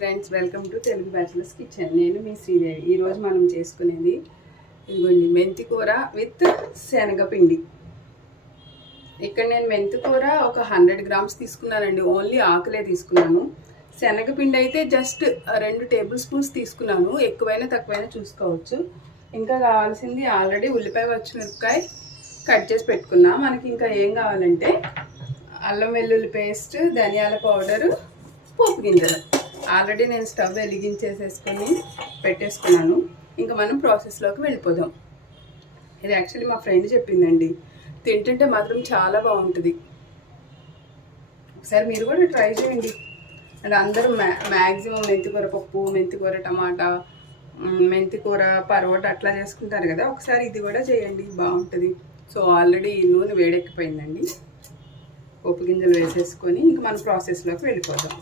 Friends, welcome to Telugu bachelors kitchen. నేను మీ శ్రీదేవి. ఈరోజు మనం చేసుకునేది ఇదిగోండి మెంతి కూర విత్ శనగపిండి. ఇక్కడ నేను మెంతి కూర ఒక 100 గ్రామ్స్ తీసుకున్నానండి. ఓన్లీ ఆకులే తీసుకున్నాను. శనగపిండి అయితే జస్ట్ 2 టేబుల్ స్పూన్స్ తీసుకున్నాను. ఎక్కువైనా తక్కువైనా చూసుకోవచ్చు. ఇంకా కావాల్సింది ఆల్రెడీ ఉల్లిపాయ పచ్చిమిరపకాయ కట్ చేసి పెట్టుకున్నా. మనకి ఇంకా ఏం కావాలంటే అల్లం వెల్లుల్లి పేస్ట్, ధనియాల పౌడరు, పోపు గింజలు. ఆల్రెడీ నేను స్టవ్ వెలిగించేసేసుకొని పెట్టేసుకున్నాను. ఇంకా మనం ప్రాసెస్లోకి వెళ్ళిపోదాం. ఇది యాక్చువల్లీ మా ఫ్రెండ్ చెప్పిందండి. తింటుంటే మాత్రం చాలా బాగుంటుంది. ఒకసారి మీరు కూడా ట్రై చేయండి. అండ్ అందరూ మ్యాక్సిమం మెంతికూర పప్పు, మెంతికూర టమాటా, మెంతికూర పరోటా అట్లా చేసుకుంటారు కదా. ఒకసారి ఇది కూడా చేయండి, బాగుంటుంది. సో ఆల్రెడీ నూనె వేడెక్కిపోయిందండి. పోపు గింజలు వేసేసుకొని ఇంకా మన ప్రాసెస్లోకి వెళ్ళిపోదాం.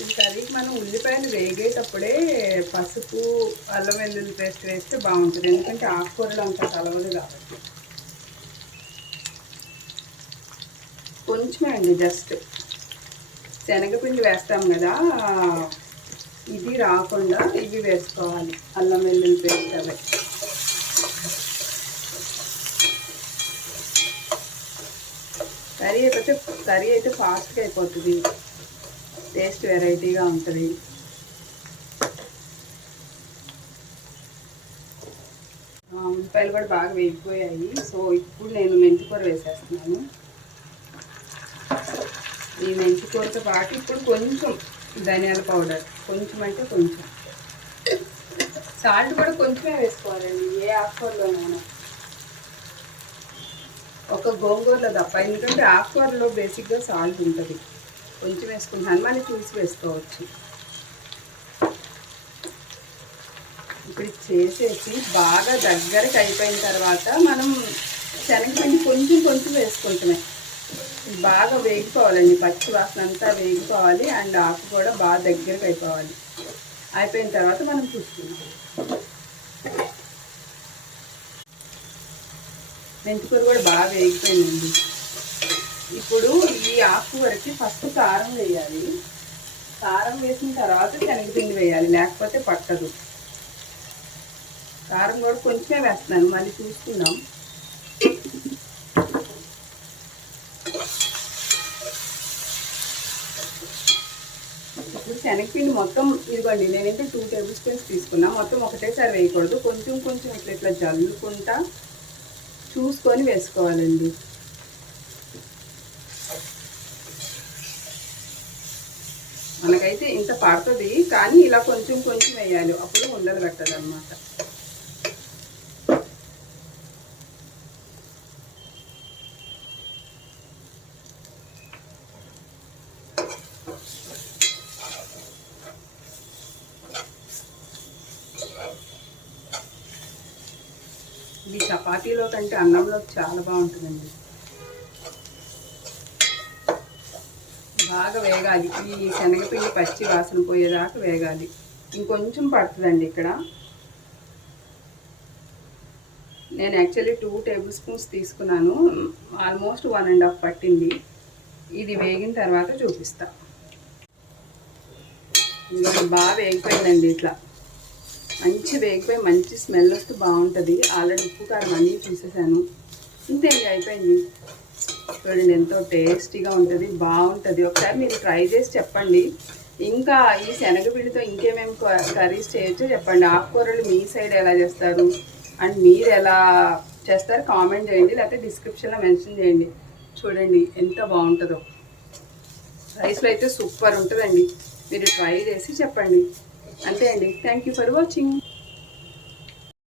ఈ కర్రీకి మనం ఉల్లిపాయలు వేగేటప్పుడే పసుపు, అల్లం వెల్లుల్లి పేస్ట్ వేస్తే బాగుంటుంది. ఎందుకంటే ఆకుకూరలు అంత కలవదు కాబట్టి. కొంచెమే అండి, జస్ట్ శనగపిండి వేస్తాం కదా, ఇది రాకుండా ఇవి వేసుకోవాలి. అల్లం వెల్లుల్లి పేస్ట్ అవి కర్రీ అయితే ఫాస్ట్గా అయిపోతుంది. టేస్ట్ వెరైటీగా ఉంటుంది. ఉల్లిపాయలు కూడా బాగా వేగిపోయాయి. సో ఇప్పుడు నేను మెంతికూర వేసేస్తున్నాను. ఈ మెంతికూరతో పాటు ఇప్పుడు కొంచెం ధనియాల పౌడర్, కొంచెం అంటే కొంచెం, సాల్ట్ కూడా కొంచెమే వేసుకోవాలండి. ఏ ఆకుకూరలోనైనా, ఒక గోంగూరలో తప్ప. ఎందుకంటే ఆకుకూరలో బేసిక్గా సాల్ట్ ఉంటుంది. కొంచెం వేసుకుంటాను, మళ్ళీ చూసి వేసుకోవచ్చు. ఇప్పుడు చేసేసి బాగా దగ్గరకు అయిపోయిన తర్వాత మనం శనగపిండి కొంచెం కొంచెం వేసుకుంటున్నాం. బాగా వేగిపోవాలండి, పచ్చి వాసన అంతా వేగిపోవాలి. అండ్ ఆకు కూడా బాగా దగ్గరకు అయిపోవాలి. అయిపోయిన తర్వాత మనం చూసుకుంటాం. మెంతికూర కూడా బాగా వేగిపోయిందండి. ఇప్పుడు ఈ ఆకుకూరకి ఫస్ట్ కారం వేయాలి. కారం వేసిన తర్వాత శనగపిండి వేయాలి, లేకపోతే పట్టదు. కారం కూడా కొంచెమే వేస్తున్నాను, మళ్ళీ చూసుకుందాం. ఇప్పుడు శనగపిండి మొత్తం ఇదిగోండి, నేనైతే 2 టేబుల్ స్పూన్స్ తీసుకున్నా. మొత్తం ఒకటేసారి వేయకూడదు, కొంచెం కొంచెం ఇట్లా ఇట్లా జల్లుకుంటా చూసుకొని వేసుకోవాలండి. మనకైతే ఇంత పడుతుంది, కానీ ఇలా కొంచెం కొంచెం వేయాలి, అప్పుడు ఉండలు కట్టదు అన్నమాట. ఇది చపాతీలో కంటే అన్నంలో చాలా బాగుంటుందండి. బాగా వేగాలి, ఈ శనగపిండి పచ్చి వాసన పోయేదాకా వేగాలి. ఇంకొంచెం పడుతుందండి. ఇక్కడ నేను యాక్చువల్లీ 2 టేబుల్ స్పూన్స్ తీసుకున్నాను. ఆల్మోస్ట్ 1.5 పట్టింది. ఇది వేగిన తర్వాత చూపిస్తా. బాగా వేగిపోయిందండి. ఇట్లా మంచి వేగిపోయి మంచి స్మెల్ వస్తూ బాగుంటుంది. ఆల్రెడీ ఉప్పు కారం అన్నీ చూసేసాను. ఇంతే, అయిపోయింది. చూడండి ఎంతో టేస్టీగా ఉంటుంది, బాగుంటుంది. ఒకసారి మీరు ట్రై చేసి చెప్పండి. ఇంకా ఈ శనగపిండితో ఇంకేమేమి కర్రీస్ చేయొచ్చో చెప్పండి. ఆకుకూరలు మీ సైడ్ ఎలా చేస్తారు అండ్ మీరు ఎలా చేస్తారు కామెంట్ చేయండి, లేకపోతే డిస్క్రిప్షన్లో మెన్షన్ చేయండి. చూడండి ఎంత బాగుంటుందో. రైస్లో అయితే సూపర్ ఉంటుందండి. మీరు ట్రై చేసి చెప్పండి. అంతే అండి. Thank you for watching.